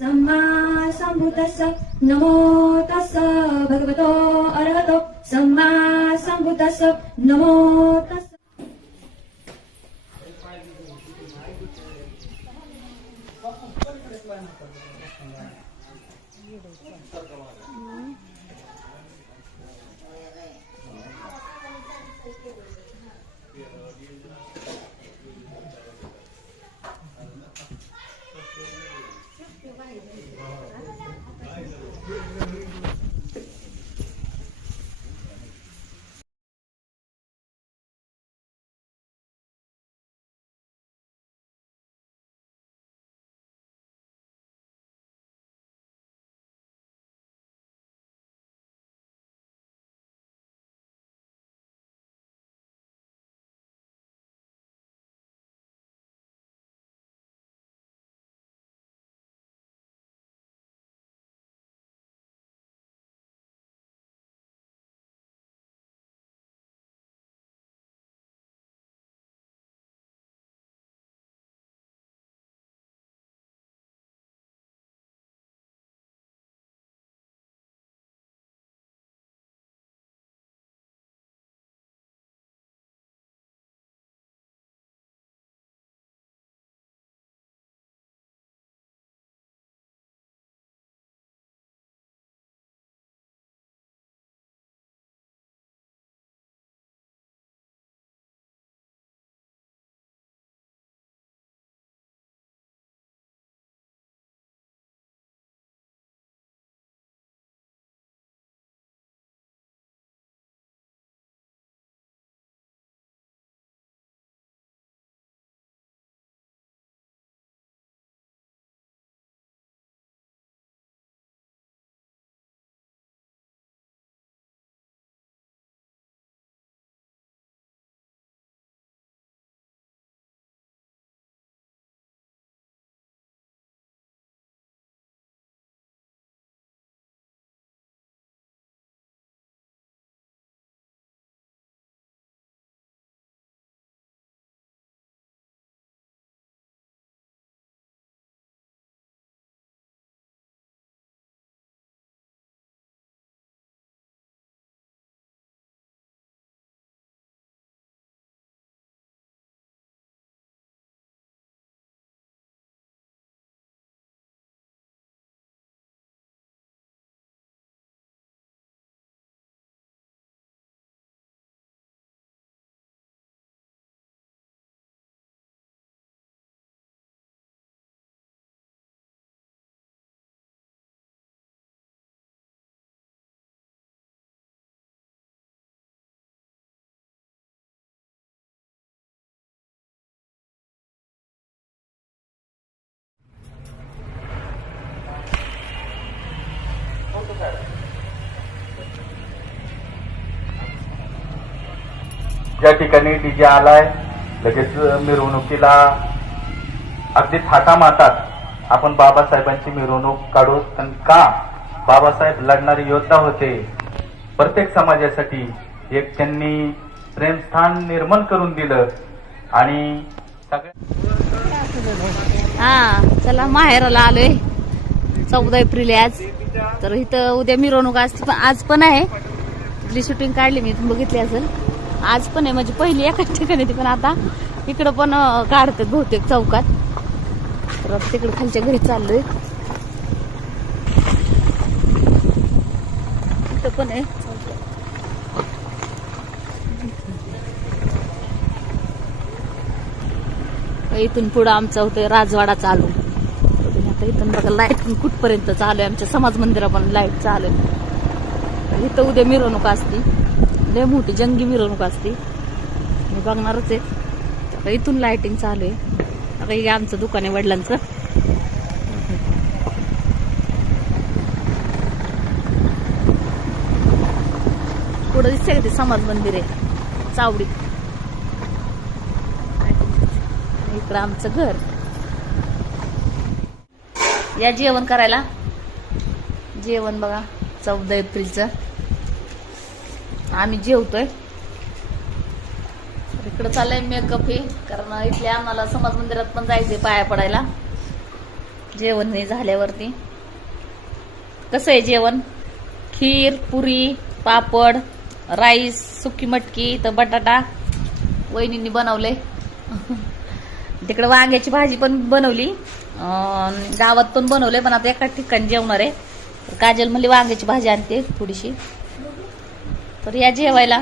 सम्मा सम्बुद्धस्स नमो तस्स भगवतो अर्हतो। सम्मा सम्बुद्धस्स नमो तस्स। Oh. ज्या ठिकाणी डीजे आलाय लगेच मिरवणुकीला अगदी थाटा मातात आपण बाबासाहेबांची मिरवणूक काढू पण का? बाबासाहेब लढणारे योद्धा होते. प्रत्येक समाजासाठी एक त्यांनी प्रेमस्थान निर्माण करून दिलं. आणि हा चला माहेराला आलोय. चौदा एप्रिल आहे आज. तर इथं उद्या मिरवणूक असते पण आज पण आहे. तिथली शूटिंग काढली मी तुम्ही बघितली असेल. आज पण आहे. म्हणजे पहिली एकाच ठिकाणी ती पण आता इकडं पण काढतात बहुतेक चौकात. तर तिकडं तिकडे खालच्या घरी चाललोय. इथं पण आहे. इथून पुढं आमचं होतं राजवाडा चालू. आता इथून बघा लाइट कुठपर्यंत चालू आहे. आमच्या समाज मंदिरा पण लाइट चालू आहे. इथं उद्या मिरवणूक असती. लय मोठी जंगी मिरवणूक असती. मी बघणारच आहे. इथून लायटिंग चालू आहे. आमचं दुकान आहे वडिलांचं. पुढं दिसते का ते समाज मंदिर आहे? चावडी. इकडं आमचं घर. या जेवण करायला. जेवण बघा चौदा एप्रिलचं. आम्ही जेवतोय. इकडं चाललंय मेकअप हे कारण इथल्या आम्हाला समाज मंदिरात पण जायचंय पाया पडायला. जेवण हे झाल्यावरती. कसं आहे जेवण? खीर पुरी पापड राईस सुकी मटकी तर बटाटा. वहिनींनी बनवले. तिकडे वांग्याची भाजी पण बनवली. गावात पण बनवले पण आता एका ठिकाणी जेवणार आहे. तर काजल म्हणली वांग्याची भाजी आणते थोडीशी. तर या जेवायला.